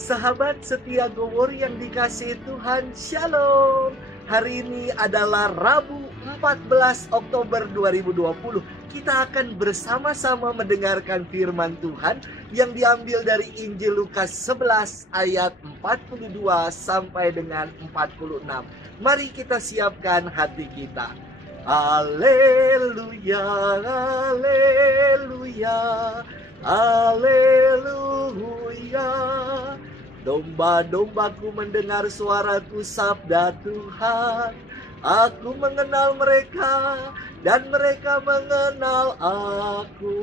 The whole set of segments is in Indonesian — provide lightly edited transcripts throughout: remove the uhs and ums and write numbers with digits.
Sahabat setia Gowor yang dikasihi Tuhan, Shalom. Hari ini adalah Rabu 14 Oktober 2020. Kita akan bersama-sama mendengarkan firman Tuhan yang diambil dari Injil Lukas 11 ayat 42 sampai dengan 46. Mari kita siapkan hati kita. Haleluya, haleluya, haleluya. Domba-dombaku mendengar suaraku, sabda Tuhan. Aku mengenal mereka dan mereka mengenal aku.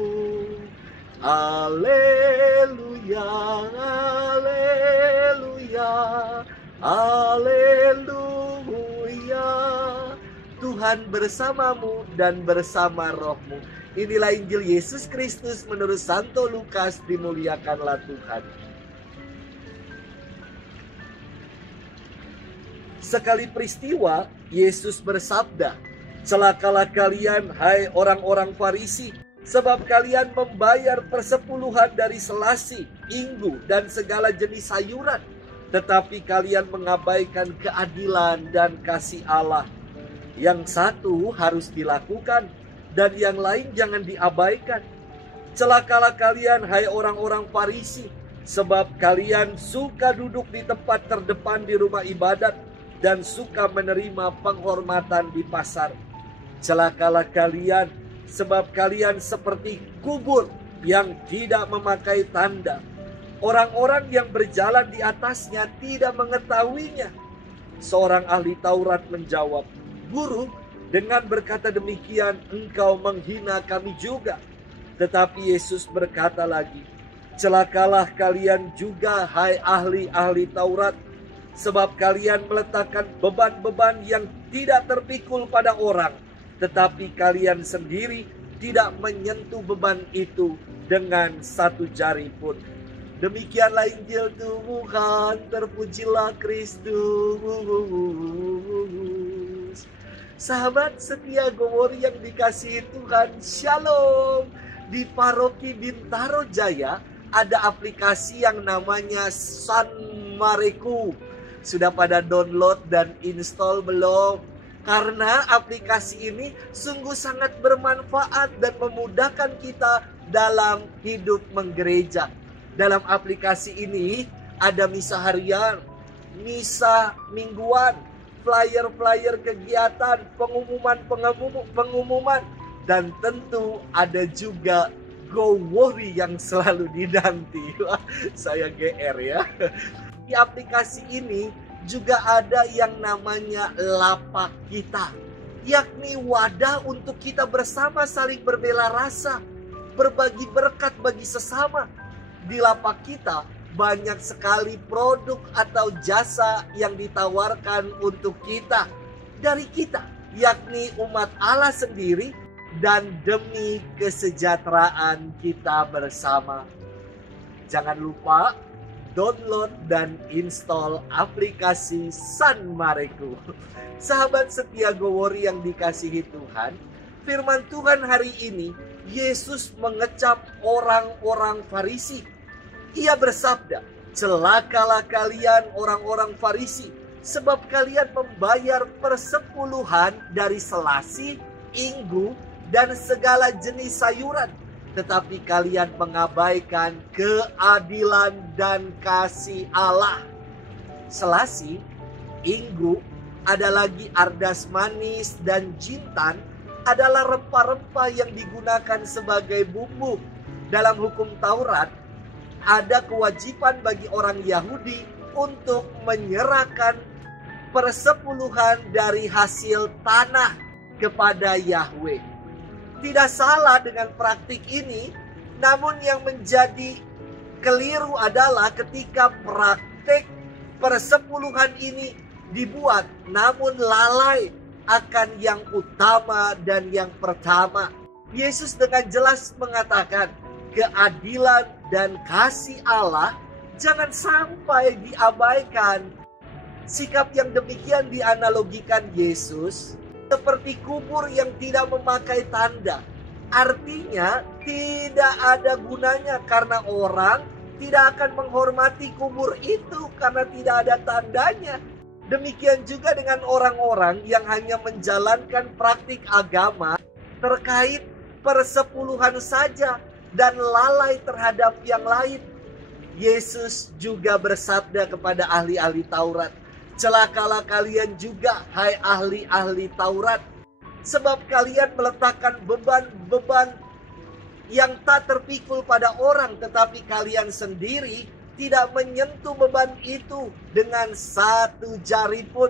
Haleluya, haleluya, haleluya. Tuhan bersamamu dan bersama rohmu. Inilah Injil Yesus Kristus menurut Santo Lukas. Dimuliakanlah Tuhan. Sekali peristiwa, Yesus bersabda, "Celakalah kalian, hai orang-orang Farisi, sebab kalian membayar persepuluhan dari selasi, inggu, dan segala jenis sayuran, tetapi kalian mengabaikan keadilan dan kasih Allah. Yang satu harus dilakukan, dan yang lain jangan diabaikan. Celakalah kalian, hai orang-orang Farisi, sebab kalian suka duduk di tempat terdepan di rumah ibadat, dan suka menerima penghormatan di pasar. Celakalah kalian, sebab kalian seperti kubur yang tidak memakai tanda. Orang-orang yang berjalan di atasnya tidak mengetahuinya." Seorang ahli Taurat menjawab, "Guru, dengan berkata demikian engkau menghina kami juga." Tetapi Yesus berkata lagi, "Celakalah kalian juga, hai ahli-ahli Taurat, sebab kalian meletakkan beban-beban yang tidak terpikul pada orang, tetapi kalian sendiri tidak menyentuh beban itu dengan satu jari pun." Demikianlah Injil Tuhan, terpujilah Kristus. Sahabat setia Gowor yang dikasihi Tuhan, Shalom. Di Paroki Bintaro Jaya ada aplikasi yang namanya San Mareku. Sudah pada download dan install belum? Karena aplikasi ini sungguh sangat bermanfaat dan memudahkan kita dalam hidup menggereja. Dalam aplikasi ini ada misa harian, misa mingguan, flyer-flyer kegiatan, pengumuman, dan tentu ada juga Gowori yang selalu dinanti. Wah, saya GR ya. Di aplikasi ini juga ada yang namanya lapak kita, yakni wadah untuk kita bersama saling berbela rasa, berbagi berkat bagi sesama. Di lapak kita banyak sekali produk atau jasa yang ditawarkan untuk kita, dari kita, yakni umat Allah sendiri, dan demi kesejahteraan kita bersama. Jangan lupa download dan install aplikasi San Mareku. Sahabat setia Gowor yang dikasihi Tuhan, firman Tuhan hari ini, Yesus mengecap orang-orang Farisi. Ia bersabda, "Celakalah kalian orang-orang Farisi, sebab kalian membayar persepuluhan dari selasi, inggu, dan segala jenis sayuran, tetapi kalian mengabaikan keadilan dan kasih Allah." Selasi, inggu, ada lagi ardas manis, dan jintan adalah rempah-rempah yang digunakan sebagai bumbu. Dalam hukum Taurat, ada kewajiban bagi orang Yahudi untuk menyerahkan persepuluhan dari hasil tanah kepada Yahweh. Tidak salah dengan praktik ini, namun yang menjadi keliru adalah ketika praktik persepuluhan ini dibuat namun lalai akan yang utama dan yang pertama. Yesus dengan jelas mengatakan, keadilan dan kasih Allah jangan sampai diabaikan. Sikap yang demikian dianalogikan Yesus seperti kubur yang tidak memakai tanda. Artinya tidak ada gunanya karena orang tidak akan menghormati kubur itu karena tidak ada tandanya. Demikian juga dengan orang-orang yang hanya menjalankan praktik agama terkait persepuluhan saja dan lalai terhadap yang lain. Yesus juga bersabda kepada ahli-ahli Taurat, "Celakalah kalian juga, hai ahli-ahli Taurat, sebab kalian meletakkan beban-beban yang tak terpikul pada orang, tetapi kalian sendiri tidak menyentuh beban itu dengan satu jari pun."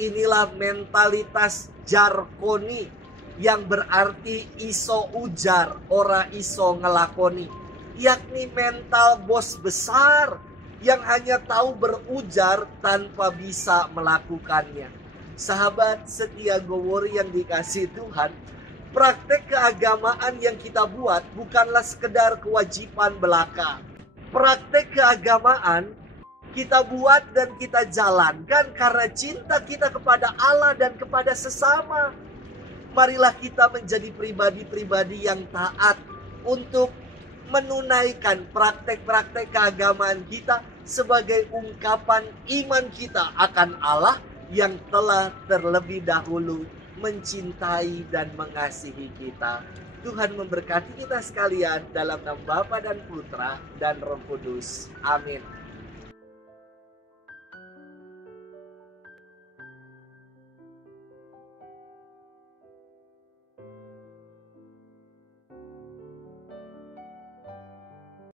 Inilah mentalitas jarkoni, yang berarti iso ujar, ora iso ngelakoni. Yakni mental bos besar yang hanya tahu berujar tanpa bisa melakukannya. Sahabat setia Gowori yang dikasihi Tuhan, praktek keagamaan yang kita buat bukanlah sekedar kewajiban belaka. Praktek keagamaan kita buat dan kita jalankan karena cinta kita kepada Allah dan kepada sesama. Marilah kita menjadi pribadi-pribadi yang taat untuk menunaikan praktek-praktek keagamaan kita sebagai ungkapan iman kita akan Allah yang telah terlebih dahulu mencintai dan mengasihi kita. Tuhan memberkati kita sekalian dalam nama Bapa dan Putra dan Roh Kudus. Amin.